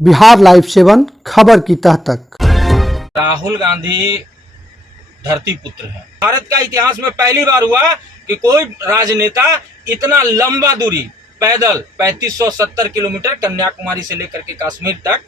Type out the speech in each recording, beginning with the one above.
Bihar live 7 खबर की तह तक। राहुल गांधी धरती पुत्र है। भारत का इतिहास में पहली बार हुआ कि कोई राजनेता इतना लंबा दूरी पैदल 3570 किलोमीटर कन्याकुमारी से लेकर के कश्मीर तक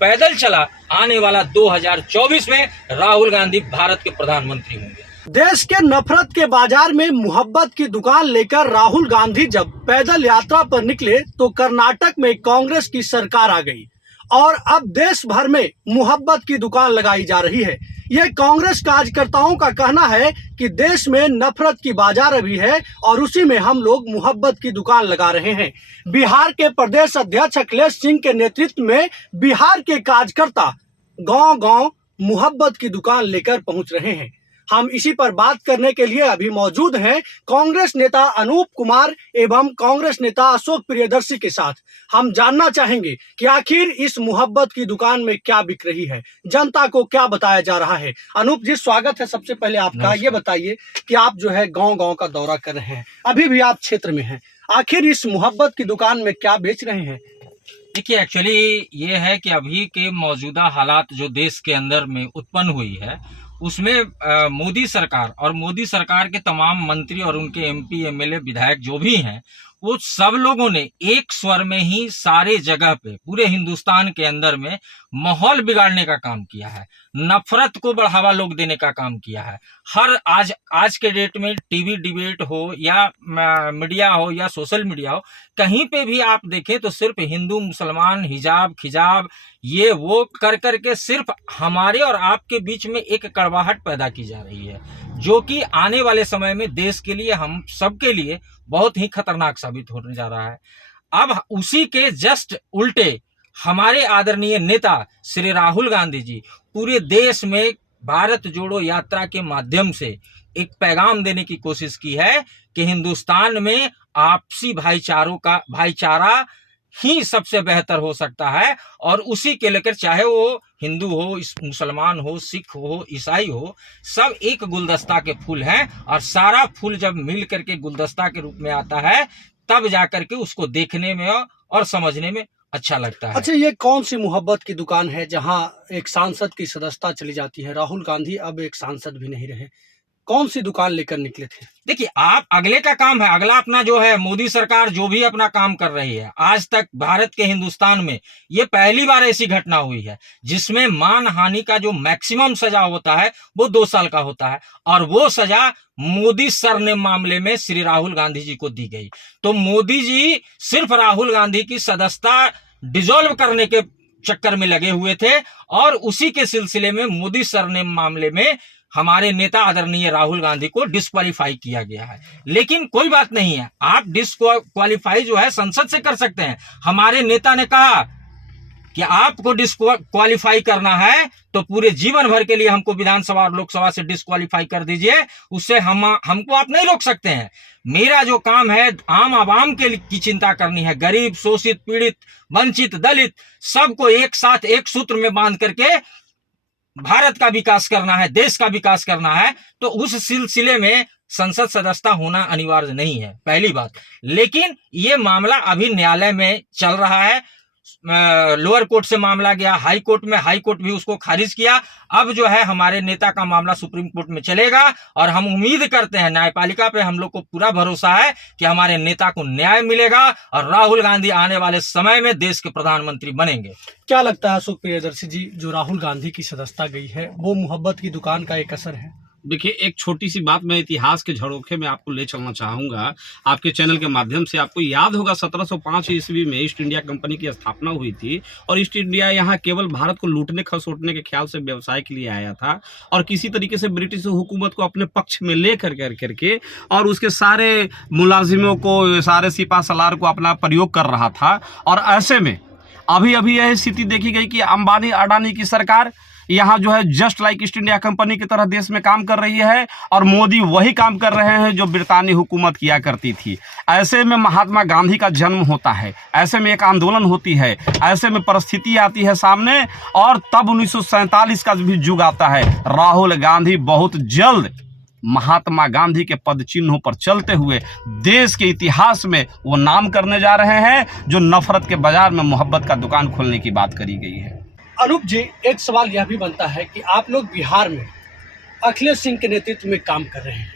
पैदल चला। आने वाला 2024 में राहुल गांधी भारत के प्रधानमंत्री होंगे। देश के नफरत के बाजार में मोहब्बत की दुकान लेकर राहुल गांधी जब पैदल यात्रा पर निकले तो कर्नाटक में कांग्रेस की सरकार आ गई और अब देश भर में मोहब्बत की दुकान लगाई जा रही है। ये कांग्रेस कार्यकर्ताओं का कहना है कि देश में नफरत की बाजार अभी है और उसी में हम लोग मोहब्बत की दुकान लगा रहे हैं। बिहार के प्रदेश अध्यक्ष अखिलेश सिंह के नेतृत्व में बिहार के कार्यकर्ता गांव-गांव मोहब्बत की दुकान लेकर पहुंच रहे हैं। हम इसी पर बात करने के लिए अभी मौजूद हैं कांग्रेस नेता अनूप कुमार एवं कांग्रेस नेता अशोक प्रियदर्शी के साथ। हम जानना चाहेंगे कि आखिर इस मोहब्बत की दुकान में क्या बिक रही है, जनता को क्या बताया जा रहा है। अनूप जी, स्वागत है सबसे पहले आपका। ये बताइए कि आप जो है गांव-गांव का दौरा कर रहे हैं, अभी भी आप क्षेत्र में हैं, आखिर इस मोहब्बत की दुकान में क्या बेच रहे हैं? देखिए, एक्चुअली ये है कि अभी के मौजूदा हालात जो देश के अंदर में उत्पन्न हुई है उसमें मोदी सरकार और मोदी सरकार के तमाम मंत्री और उनके एमपी एमएलए विधायक जो भी हैं वो सब लोगों ने एक स्वर में ही सारे जगह पे पूरे हिंदुस्तान के अंदर में माहौल बिगाड़ने का काम किया है, नफरत को बढ़ावा लोग देने का काम किया है। हर आज के डेट में टीवी डिबेट हो या मीडिया हो या सोशल मीडिया हो, कहीं पे भी आप देखें तो सिर्फ हिंदू मुसलमान हिजाब खिजाब ये वो कर करके सिर्फ हमारे और आपके बीच में एक कड़वाहट पैदा की जा रही है, जो कि आने वाले समय में देश के लिए हम सबके लिए बहुत ही खतरनाक साबित होने जा रहा है। अब उसी के जस्ट उल्टे हमारे आदरणीय नेता श्री राहुल गांधी जी पूरे देश में भारत जोड़ो यात्रा के माध्यम से एक पैगाम देने की कोशिश की है कि हिंदुस्तान में आपसी भाईचारा ही सबसे बेहतर हो सकता है और उसी के लेकर चाहे वो हिंदू हो, मुसलमान हो, सिख हो, ईसाई हो, सब एक गुलदस्ता के फूल हैं और सारा फूल जब मिल करके गुलदस्ता के रूप में आता है तब जाकर के उसको देखने में और समझने में अच्छा लगता है। अच्छा, ये कौन सी मोहब्बत की दुकान है जहां एक सांसद की सदस्यता चली जाती है? राहुल गांधी अब एक सांसद भी नहीं रहे, कौन सी दुकान लेकर निकले थे? देखिए, आप अगले का काम है, अगला अपना जो है मोदी सरकार जो भी अपना काम कर रही है। आज तक भारत के हिंदुस्तान में ये पहली बार ऐसी घटना हुई है जिसमें मानहानि का जो मैक्सिमम सजा होता है वो 2 साल का होता है और वो सजा मोदी सर ने मामले में श्री राहुल गांधी जी को दी गई। तो मोदी जी सिर्फ राहुल गांधी की सदस्यता डिसॉल्व करने के चक्कर में लगे हुए थे और उसी के सिलसिले में मोदी सर ने मामले में हमारे नेता आदरणीय राहुल गांधी को डिस्क्वालीफाई किया गया है। लेकिन कोई बात नहीं है, आप डिस्क्वालीफाई जो है संसद से कर सकते हैं। हमारे नेता ने कहा कि आपको डिस्क्वालीफाई करना है तो पूरे जीवन भर के लिए हमको विधानसभा और लोकसभा से डिस्क्वालीफाई कर दीजिए, उससे हमको आप नहीं रोक सकते हैं। मेरा जो काम है आम आवाम की चिंता करनी है, गरीब शोषित पीड़ित वंचित दलित सबको एक साथ एक सूत्र में बांध करके भारत का विकास करना है, देश का विकास करना है। तो उस सिलसिले में संसद सदस्यता होना अनिवार्य नहीं है, पहली बात। लेकिन ये मामला अभी न्यायालय में चल रहा है, लोअर कोर्ट से मामला गया हाई कोर्ट में, हाई कोर्ट भी उसको खारिज किया। अब जो है हमारे नेता का मामला सुप्रीम कोर्ट में चलेगा और हम उम्मीद करते हैं, न्यायपालिका पे हम लोग को पूरा भरोसा है कि हमारे नेता को न्याय मिलेगा और राहुल गांधी आने वाले समय में देश के प्रधानमंत्री बनेंगे। क्या लगता है अशोक प्रियदर्शी जी, जो राहुल गांधी की सदस्यता गई है वो मोहब्बत की दुकान का एक असर है? देखिए, एक छोटी सी बात मैं इतिहास के झरोखे में आपको ले चलना चाहूँगा। आपके चैनल के माध्यम से आपको याद होगा 1705 ईस्वी में ईस्ट इंडिया कंपनी की स्थापना हुई थी और ईस्ट इंडिया यहाँ केवल भारत को लूटने खसोटने के ख्याल से व्यवसाय के लिए आया था और किसी तरीके से ब्रिटिश हुकूमत को अपने पक्ष में ले करके और उसके सारे मुलाजिमों को, सारे सिपा सलार को अपना प्रयोग कर रहा था। और ऐसे में अभी यह स्थिति देखी गई कि अंबानी अडानी की सरकार यहाँ जो है just like east India company की तरह देश में काम कर रही है और मोदी वही काम कर रहे हैं जो ब्रितानी हुकूमत किया करती थी। ऐसे में महात्मा गांधी का जन्म होता है, ऐसे में एक आंदोलन होती है, ऐसे में परिस्थिति आती है सामने और तब 1947 का भी युग आता है। राहुल गांधी बहुत जल्द महात्मा गांधी के पद चिन्हों पर चलते हुए देश के इतिहास में वो नाम करने जा रहे हैं जो नफरत के बाजार में मोहब्बत का दुकान खोलने की बात करी गई है। अनूप जी, एक सवाल यह भी बनता है कि आप लोग बिहार में अखिलेश सिंह के नेतृत्व में काम कर रहे हैं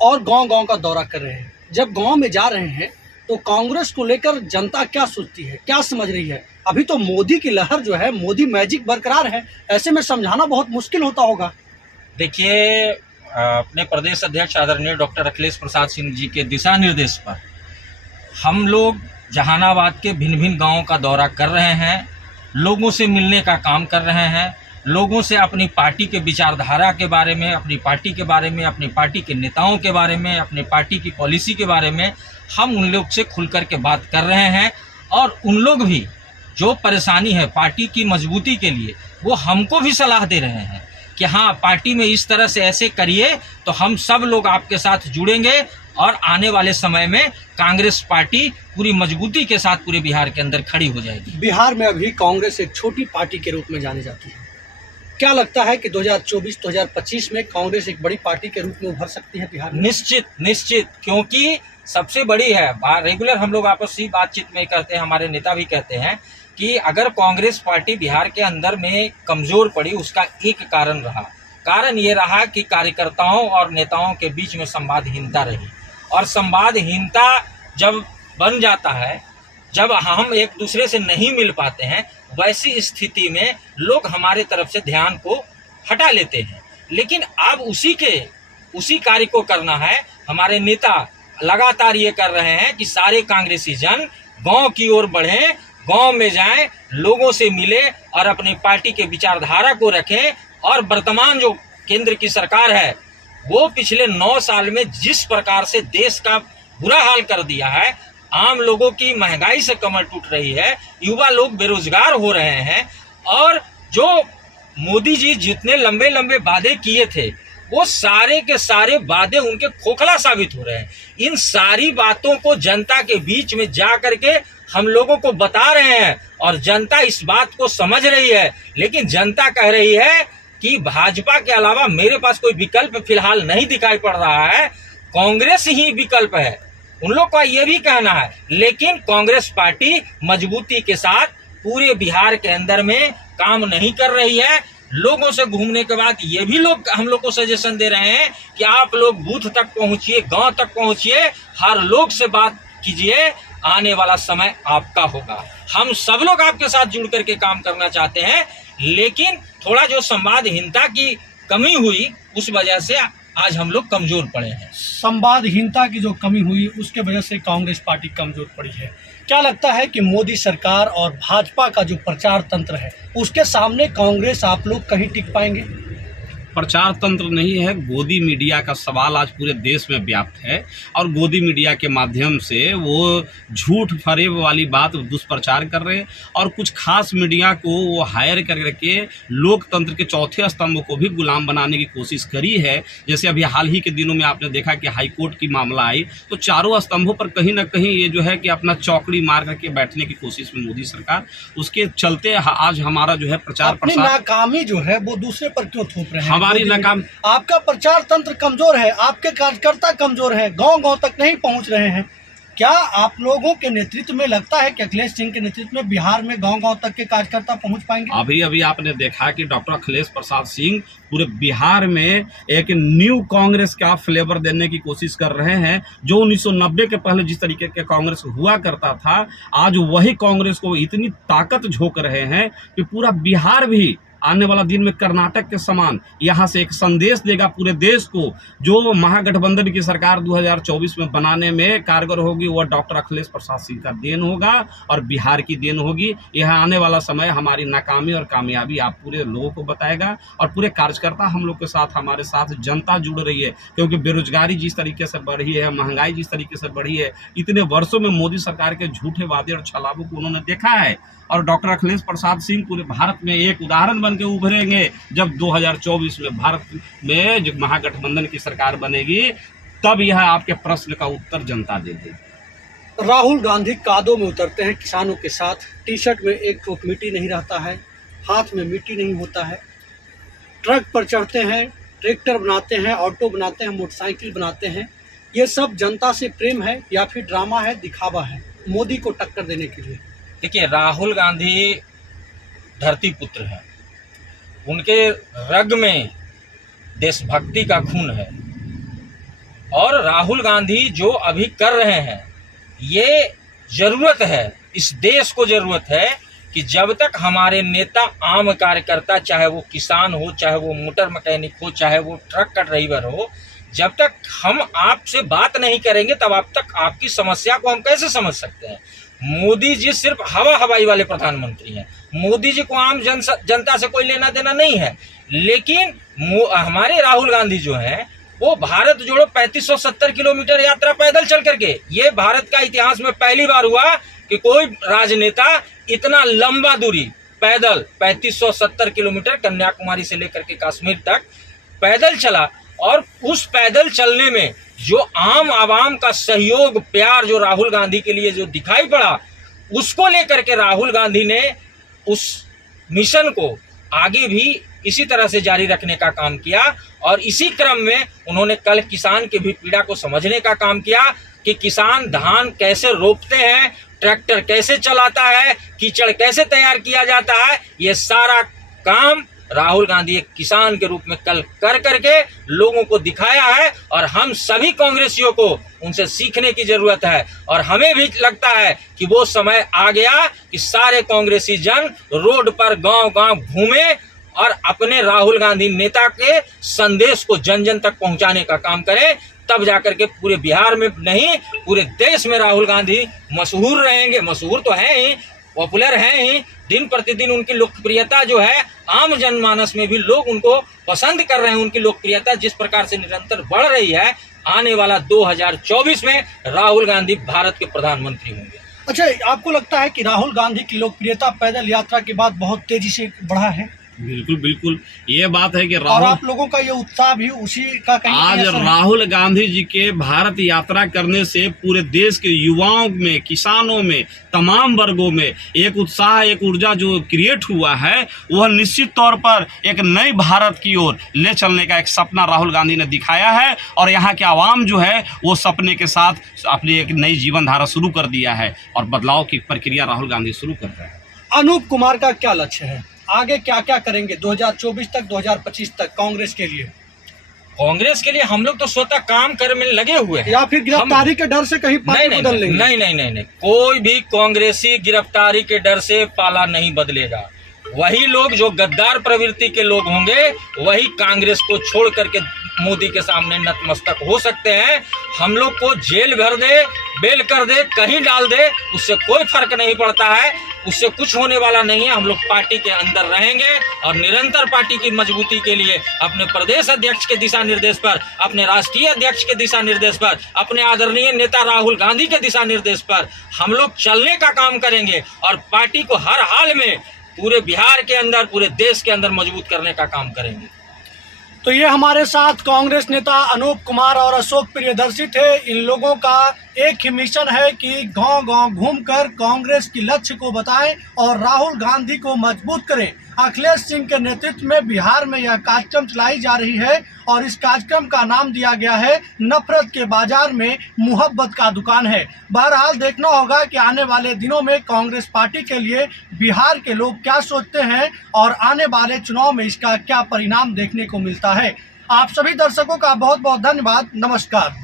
और गांव-गांव का दौरा कर रहे हैं। जब गांव में जा रहे हैं तो कांग्रेस को लेकर जनता क्या सोचती है, क्या समझ रही है? अभी तो मोदी की लहर जो है, मोदी मैजिक बरकरार है, ऐसे में समझाना बहुत मुश्किल होता होगा। देखिए, अपने प्रदेश अध्यक्ष आदरणीय डॉक्टर अखिलेश प्रसाद सिंह जी के दिशा निर्देश पर हम लोग जहानाबाद के भिन्न भिन्न गाँवों का दौरा कर रहे हैं, लोगों से मिलने का काम कर रहे हैं, लोगों से अपनी पार्टी के विचारधारा के बारे में, अपनी पार्टी के बारे में, अपनी पार्टी के नेताओं के बारे में, अपनी पार्टी की पॉलिसी के बारे में हम उन लोग से खुल कर के बात कर रहे हैं। और उन लोग भी जो परेशानी है पार्टी की मजबूती के लिए, वो हमको भी सलाह दे रहे हैं कि हाँ, पार्टी में इस तरह से ऐसे करिए तो हम सब लोग आपके साथ जुड़ेंगे और आने वाले समय में कांग्रेस पार्टी पूरी मजबूती के साथ पूरे बिहार के अंदर खड़ी हो जाएगी। बिहार में अभी कांग्रेस एक छोटी पार्टी के रूप में जानी जाती है। क्या लगता है कि 2024-2025 में कांग्रेस एक बड़ी पार्टी के रूप में उभर सकती है बिहार में? निश्चित, क्योंकि सबसे बड़ी है। रेगुलर हम लोग आपसी बातचीत में करते हैं, हमारे नेता भी कहते हैं कि अगर कांग्रेस पार्टी बिहार के अंदर में कमजोर पड़ी, उसका एक कारण रहा। कारण ये रहा कि कार्यकर्ताओं और नेताओं के बीच में संवादहीनता रही। और संवादहीनता जब बन जाता है, जब हम एक दूसरे से नहीं मिल पाते हैं, वैसी स्थिति में लोग हमारे तरफ से ध्यान को हटा लेते हैं। लेकिन अब उसी कार्य को करना है। हमारे नेता लगातार ये कर रहे हैं कि सारे कांग्रेसी जन गांव की ओर बढ़ें, गांव में जाएं, लोगों से मिले और अपनी पार्टी के विचारधारा को रखें। और वर्तमान जो केंद्र की सरकार है, वो पिछले 9 साल में जिस प्रकार से देश का बुरा हाल कर दिया है, आम लोगों की महंगाई से कमर टूट रही है, युवा लोग बेरोजगार हो रहे हैं, और जो मोदी जी जितने लंबे लंबे वादे किए थे, वो सारे के सारे वादे उनके खोखला साबित हो रहे हैं। इन सारी बातों को जनता के बीच में जा करके हम लोगों को बता रहे हैं और जनता इस बात को समझ रही है। लेकिन जनता कह रही है कि भाजपा के अलावा मेरे पास कोई विकल्प फिलहाल नहीं दिखाई पड़ रहा है, कांग्रेस ही विकल्प है। उन लोग का ये भी कहना है। लेकिन कांग्रेस पार्टी मजबूती के साथ पूरे बिहार के अंदर में काम नहीं कर रही है। लोगों से घूमने के बाद ये भी लोग हम लोग को सजेशन दे रहे हैं कि आप लोग बूथ तक पहुंचिए, गांव तक पहुंचिए, हर लोग से बात कीजिए, आने वाला समय आपका होगा। हम सब लोग आपके साथ जुड़ करके काम करना चाहते हैं, लेकिन थोड़ा जो संवादहीनता की कमी हुई, उस वजह से आज हम लोग कमजोर पड़े हैं। संवादहीनता की जो कमी हुई, उसके वजह से कांग्रेस पार्टी कमजोर पड़ी है। क्या लगता है कि मोदी सरकार और भाजपा का जो प्रचार तंत्र है, उसके सामने कांग्रेस आप लोग कहीं टिक पाएंगे? प्रचार तंत्र नहीं है, गोदी मीडिया का सवाल आज पूरे देश में व्याप्त है। और गोदी मीडिया के माध्यम से वो झूठ फरेब वाली बात दुष्प्रचार कर रहे हैं और कुछ खास मीडिया को वो हायर करके लोकतंत्र के चौथे स्तंभ को भी गुलाम बनाने की कोशिश करी है। जैसे अभी हाल ही के दिनों में आपने देखा कि हाईकोर्ट की मामला आई, तो चारों स्तंभों पर कहीं ना कहीं ये जो है कि अपना चौकड़ी मार करके बैठने की कोशिश में मोदी सरकार, उसके चलते आज हमारा जो है प्रचार प्रसार नाकामी जो है वो दूसरे पर क्यों थोप रहे हैं? हमारी नाकाम, आपका प्रचार तंत्र कमजोर है, आपके कार्यकर्ता कमजोर हैं, गांव-गांव तक नहीं पहुंच रहे हैं। क्या आप लोगों के नेतृत्व में लगता है कि अखिलेश सिंह के नेतृत्व में बिहार में गांव-गांव तक के कार्यकर्ता पहुंच पाएंगे? अभी आपने देखा कि डॉक्टर अखिलेश प्रसाद सिंह पूरे बिहार में एक न्यू कांग्रेस का फ्लेवर देने की कोशिश कर रहे हैं। जो 1990 के पहले जिस तरीके के कांग्रेस हुआ करता था, आज वही कांग्रेस को इतनी ताकत झोंक रहे हैं कि पूरा बिहार भी आने वाला दिन में कर्नाटक के समान यहाँ से एक संदेश देगा पूरे देश को। जो महागठबंधन की सरकार 2024 में बनाने में कारगर होगी, वह डॉक्टर अखिलेश प्रसाद सिंह का देन होगा और बिहार की देन होगी। यह आने वाला समय हमारी नाकामी और कामयाबी आप पूरे लोगों को बताएगा। और पूरे कार्यकर्ता हम लोग के साथ, हमारे साथ जनता जुड़ रही है, क्योंकि बेरोजगारी जिस तरीके से बढ़ी है, महंगाई जिस तरीके से बढ़ी है, इतने वर्षों में मोदी सरकार के झूठे वादे और छलावों को उन्होंने देखा है। और डॉक्टर अखिलेश प्रसाद सिंह पूरे भारत में एक उदाहरण बन के उभरेंगे जब 2024 में भारत में जब महागठबंधन की सरकार बनेगी, तब यह आपके प्रश्न का उत्तर जनता देगी। राहुल गांधी कादों में उतरते हैं किसानों के साथ, टी शर्ट में एक ठोप मिट्टी नहीं रहता है, हाथ में मिट्टी नहीं होता है, ट्रक पर चढ़ते हैं, ट्रैक्टर बनाते हैं, ऑटो बनाते हैं, मोटरसाइकिल बनाते हैं, ये सब जनता से प्रेम है या फिर ड्रामा है, दिखावा है मोदी को टक्कर देने के लिए? देखिए, राहुल गांधी धरती पुत्र हैं, उनके रग में देशभक्ति का खून है और राहुल गांधी जो अभी कर रहे हैं ये जरूरत है, इस देश को जरूरत है कि जब तक हमारे नेता आम कार्यकर्ता, चाहे वो किसान हो, चाहे वो मोटर मैकेनिक हो, चाहे वो ट्रक का ड्राइवर हो, जब तक हम आपसे बात नहीं करेंगे तब आप तक आपकी समस्या को हम कैसे समझ सकते हैं। मोदी जी सिर्फ हवाई वाले प्रधानमंत्री हैं, मोदी जी को आम जनता से कोई लेना देना नहीं है। लेकिन हमारे राहुल गांधी जो हैं वो भारत जोड़ो 3570 किलोमीटर यात्रा पैदल चल करके, ये भारत का इतिहास में पहली बार हुआ कि कोई राजनेता इतना लंबा दूरी पैदल 3570 किलोमीटर कन्याकुमारी से लेकर के कश्मीर तक पैदल चला। और उस पैदल चलने में जो आम आवाम का सहयोग, प्यार जो राहुल गांधी के लिए जो दिखाई पड़ा, उसको लेकर के राहुल गांधी ने उस मिशन को आगे भी इसी तरह से जारी रखने का काम किया। और इसी क्रम में उन्होंने कल किसान की भी पीड़ा को समझने का काम किया कि किसान धान कैसे रोपते हैं, ट्रैक्टर कैसे चलाता है, कीचड़ कैसे तैयार किया जाता है, ये सारा काम राहुल गांधी एक किसान के रूप में कल कर करके लोगों को दिखाया है। और हम सभी कांग्रेसियों को उनसे सीखने की जरूरत है और हमें भी लगता है कि वो समय आ गया कि सारे कांग्रेसी जन रोड पर गांव-गांव घूमे और अपने राहुल गांधी नेता के संदेश को जन जन तक पहुंचाने का काम करें। तब जाकर के पूरे बिहार में नहीं, पूरे देश में राहुल गांधी मशहूर रहेंगे। मशहूर तो हैं ही, पॉपुलर हैं ही, दिन प्रतिदिन उनकी लोकप्रियता जो है आम जनमानस में भी लोग उनको पसंद कर रहे हैं। उनकी लोकप्रियता जिस प्रकार से निरंतर बढ़ रही है, आने वाला 2024 में राहुल गांधी भारत के प्रधानमंत्री होंगे। अच्छा, आपको लगता है कि राहुल गांधी की लोकप्रियता पैदल यात्रा के बाद बहुत तेजी से बढ़ा है? बिल्कुल बिल्कुल, ये बात है कि और राहुल, आप लोगों का ये उत्साह भी उसी का कहीं आज असर है? राहुल गांधी जी के भारत यात्रा करने से पूरे देश के युवाओं में, किसानों में, तमाम वर्गों में एक उत्साह, एक ऊर्जा जो क्रिएट हुआ है, वह निश्चित तौर पर एक नई भारत की ओर ले चलने का एक सपना राहुल गांधी ने दिखाया है। और यहाँ के आवाम जो है वो सपने के साथ अपनी एक नई जीवन धारा शुरू कर दिया है और बदलाव की प्रक्रिया राहुल गांधी शुरू कर रहे हैं। अनूप कुमार का क्या लक्ष्य है, आगे क्या क्या करेंगे 2024 तक, 2025 तक कांग्रेस के लिए? कांग्रेस के लिए हम लोग तो स्वतः काम करने में लगे हुए हैं। या फिर गिरफ्तारी के डर से कहीं पार्टी बदल लेंगे? नहीं, कोई भी कांग्रेसी गिरफ्तारी के डर से पाला नहीं बदलेगा। वही लोग जो गद्दार प्रवृत्ति के लोग होंगे वही कांग्रेस को छोड़ करके मोदी के सामने नतमस्तक हो सकते हैं। हम लोग को जेल भर दे, बेल कर दे, कहीं डाल दे, उससे कोई फर्क नहीं पड़ता है, उससे कुछ होने वाला नहीं है। हम लोग पार्टी के अंदर रहेंगे और निरंतर पार्टी की मजबूती के लिए अपने प्रदेश अध्यक्ष के दिशा निर्देश पर, अपने राष्ट्रीय अध्यक्ष के दिशा निर्देश पर, अपने आदरणीय नेता राहुल गांधी के दिशा निर्देश पर हम लोग चलने का काम करेंगे और पार्टी को हर हाल में पूरे बिहार के अंदर, पूरे देश के अंदर मजबूत करने का काम करेंगे। तो ये हमारे साथ कांग्रेस नेता अनूप कुमार और अशोक प्रियदर्शी थे। इन लोगों का एक ही मिशन है कि गांव-गांव घूमकर कांग्रेस की लक्ष्य को बताएं और राहुल गांधी को मजबूत करें। अखिलेश सिंह के नेतृत्व में बिहार में यह कार्यक्रम चलाई जा रही है और इस कार्यक्रम का नाम दिया गया है नफरत के बाजार में मुहब्बत का दुकान है। बहरहाल देखना होगा कि आने वाले दिनों में कांग्रेस पार्टी के लिए बिहार के लोग क्या सोचते हैं और आने वाले चुनाव में इसका क्या परिणाम देखने को मिलता है। आप सभी दर्शकों का बहुत बहुत धन्यवाद। नमस्कार।